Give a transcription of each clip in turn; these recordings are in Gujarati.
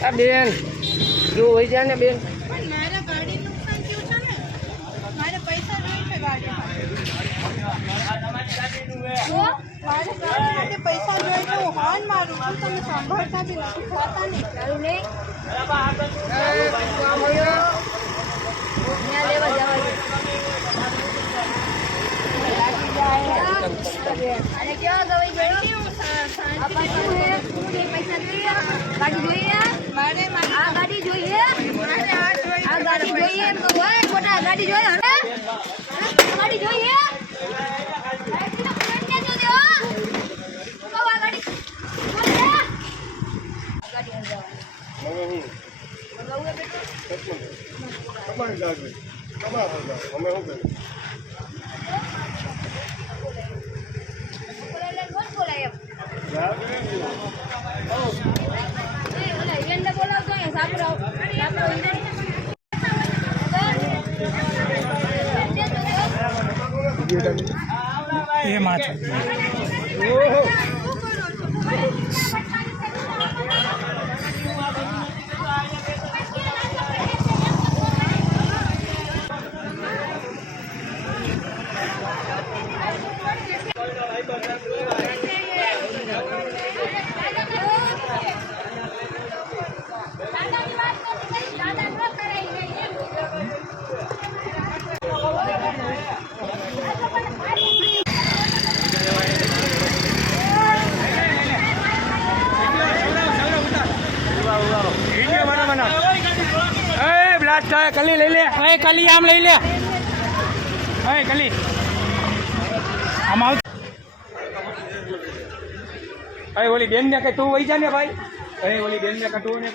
આ બેન જો હોય જાય ને બેન મારા ગાડી નુકસાન થયું છે ને મારે પૈસા જોઈએ છે ગાડી મારે ગાડી માટે પૈસા જોઈએ છે હું હોર્ન મારું છું તમે સાંભળતા બી નથી ખાતા નહીં ચાલું નહીં લેવા જવા અને કેવા ગવાઈ ગયો પૈસા જોઈએ ગાડી જોઈએ મારે આ ગાડી જોઈએ મારે આ ગાડી જોઈએ એમ તો હોય ખોટા ગાડી જોઈએ હવે ગાડી જોઈએ એ માછ કલી લઈ લે કલી આમ લઈ લે કલી આમ આવ ઓલી બેન ને કઈ તું વહી જા ને ભાઈ ઓલી બેન ને કટું ને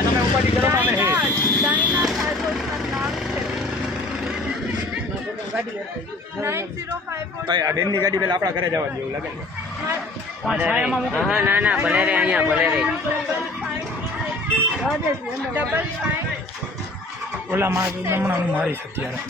તમે ઉપાડી કરો આ બેન ની ગાડી પેલા આપણા ઘરે જવા જેવું લાગે છે હા ના ના ભલે રે અહીંયા ભલે રે ઓલા માં હમણાં હું મારીશ અત્યારે